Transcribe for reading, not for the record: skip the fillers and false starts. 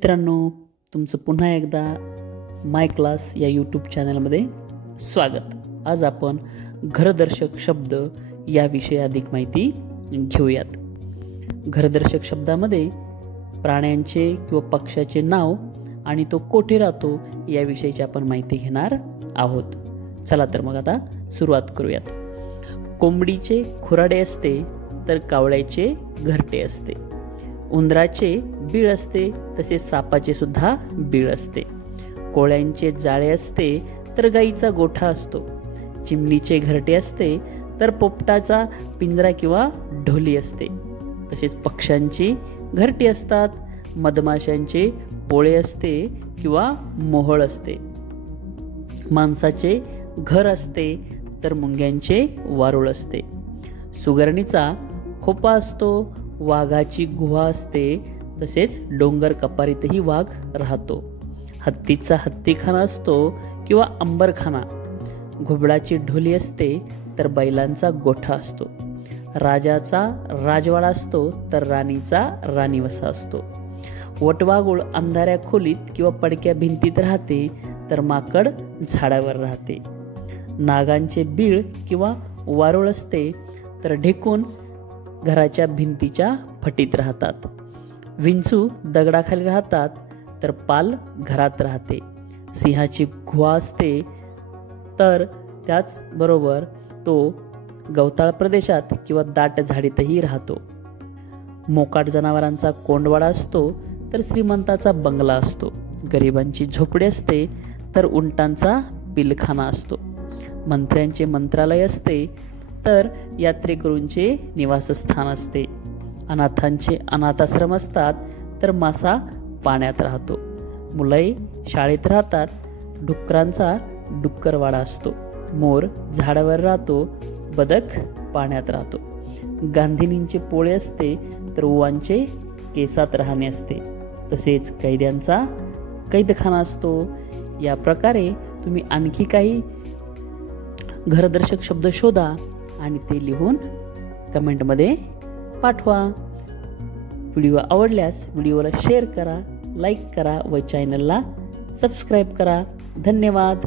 मित्रांनो, तुमचं पुन्हा एकदा माय क्लास या यूट्यूब चॅनलमध्ये स्वागत. आज आपण घरदर्शक शब्द याविषयी अधिक माहिती घेऊयात. घरदर्शक शब्दामध्ये प्राण्यांचे किंवा पक्ष्याचे नाव आणि तो कोठे राहतो याविषयीची आपण माहिती घेणार आहोत. चला तर मग आता सुरुवात करूयात. कोंबडीचे खुराडे असते तर कावळ्याचे घरटे असते. उंदराचे बीळ असते तसेच सापाचे सुद्धा बीळ असते. कोळ्यांचे जाळे असते तर गाईचा गोठा असतो. चिमणीचे घरटे असते तर पोपटाचा पिंजरा किंवा ढोली असते. तसेच पक्ष्यांची घरटी असतात. मधमाशांचे पोळे असते किंवा मोहोळ असते. माणसाचे घर असते तर मुंग्यांचे वारूळ असते. सुगरणीचा खोपा असतो. वाघाची गुहा असते तसेच डोंगर कपारीतही वाघ राहतो. हत्तीचा हत्तीखाना असतो किंवा अंबरखाना. घुबडाची ढोली असते तर बैलांचा गोठा असतो. राजाचा राजवाडा असतो तर राणीचा राणीवसा असतो. वटवाघूळ अंधाऱ्या खोलीत किंवा पडक्या भिंतीत राहते तर माकड झाडावर राहते. नागांचे बीळ किंवा वारूळ असते तर ढेकून घराच्या भिंतीच्या फटीत राहतात. विंचू दगडाखाली राहतात तर पाल घरात राहते. सिंहाची गुहा असते तर त्याचबरोबर तो गवताळ प्रदेशात किंवा दाट झाडीतही राहतो. मोकाट जनावरांचा कोंडवाडा असतो तर श्रीमंताचा बंगला असतो. गरिबांची झोपडी असते तर उंटांचा पिलखाना असतो. मंत्र्यांचे मंत्रालय असते तर यात्रेकरूंचे निवासस्थान असते. अनाथांचे अनाथाश्रम असतात तर मासा पाण्यात राहतो. मुलई शाळेत राहतात. डुक्करांचा डुक्करवाडा असतो. मोर झाडावर राहतो. बदक पाण्यात राहतो. गांधिनींचे पोळे असते तर ओवांचे केसात राहणे असते. तसेच कैद्यांचा कैदखाना असतो. या प्रकारे तुम्ही आणखी काही घरदर्शक शब्द शोधा आणि ते लिहून कमेंटमध्ये पाठवा. व्हिडिओ आवडल्यास व्हिडिओला शेअर करा, लाईक करा व चॅनलला सबस्क्राईब करा. धन्यवाद.